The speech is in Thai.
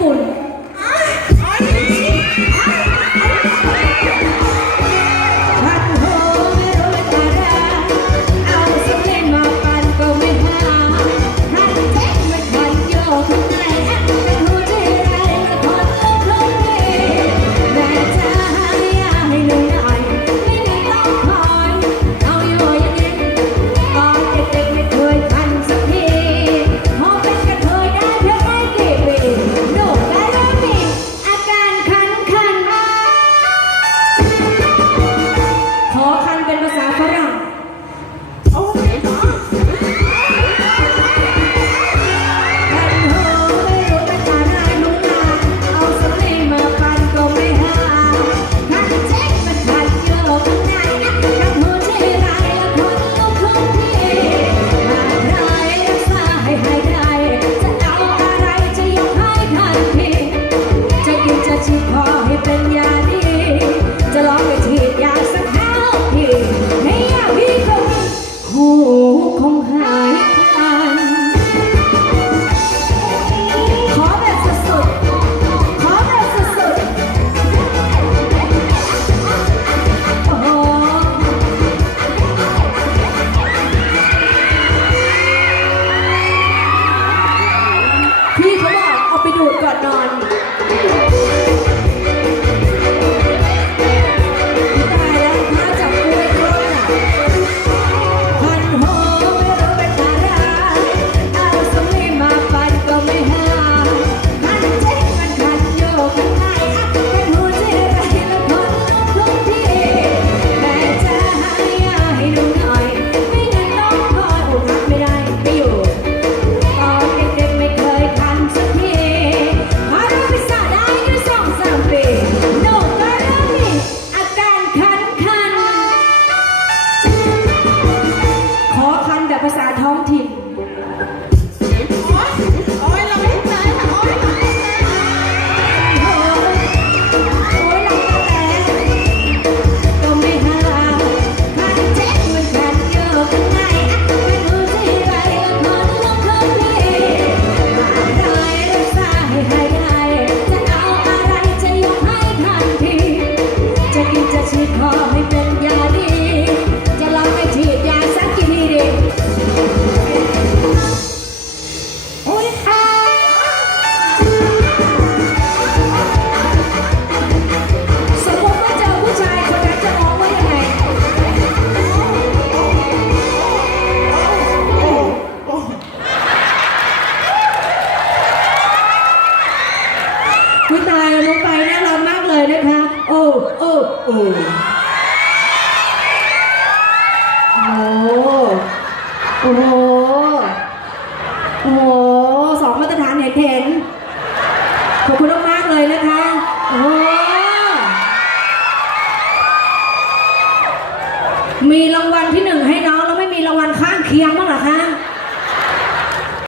করব। ภาษาท้องถิ่น น้อไปน่ารักมากเลยนะคะ โอ้โอ้โอ้โอ้โห โอ้สองมาตรฐานเห็นเห็นขอบคุณมากเลยนะคะ โอ้มีรางวัลที่หนึ่งให้น้องแล้วไม่มีรางวัลข้างเคียงบ้างหรอคะ